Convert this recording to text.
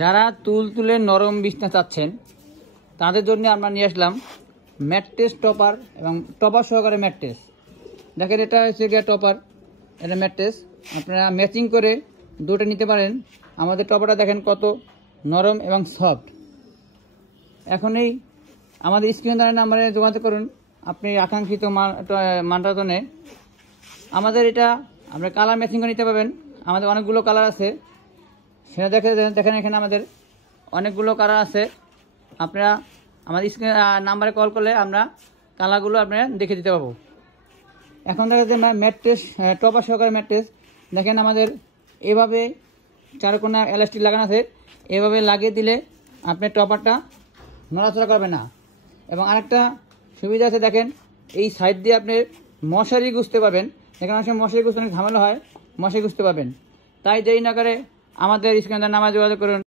যারা তুলে নরম বিছনা চাচ্ছেন তাদের জন্য আমরা নিয়ে আসলাম ম্যাট্রেস টপার এবং টপার সহকারে ম্যাট্রেস। দেখেন এটা হচ্ছে গিয়ে টপার, এটা ম্যাট্রেস। আপনারা ম্যাচিং করে দুটো নিতে পারেন। আমাদের টপারটা দেখেন কত নরম এবং সফট। এখনই আমাদের স্ক্রিনে দেওয়া নাম্বারে যোগাযোগ করুন আপনি আকাঙ্ক্ষিত মানটানে। আমাদের এটা আপনি কালার ম্যাচিং করে নিতে পারবেন। আমাদের অনেকগুলো কালার আছে, সেটা দেখেন এখানে আমাদের অনেকগুলো কালার আছে। আপনারা আমাদের স্ক্রিনে নাম্বারে কল করলে আমরা কালারগুলো আপনারা দেখে দিতে পারবো। এখন দেখা যাচ্ছে ম্যাট্রেস টপার সহকারে ম্যাট্রেস। দেখেন আমাদের এভাবে চারকোনা এলাস্টিক লাগানো আছে, এভাবে লাগিয়ে দিলে আপনার টপারটা নড়াচড়া করবে না। এবং আরেকটা সুবিধা আছে, দেখেন এই সাইড দিয়ে আপনি মশারি গুঁজতে পারবেন। এখানে অনেক মশারি গুঁজতে অনেক ঝামেলা হয়, মশারি গুঁজতে পারবেন। তাই দেরি না করে আমাদের স্ক্রিনে নাম্বারে যোগাযোগ করুন।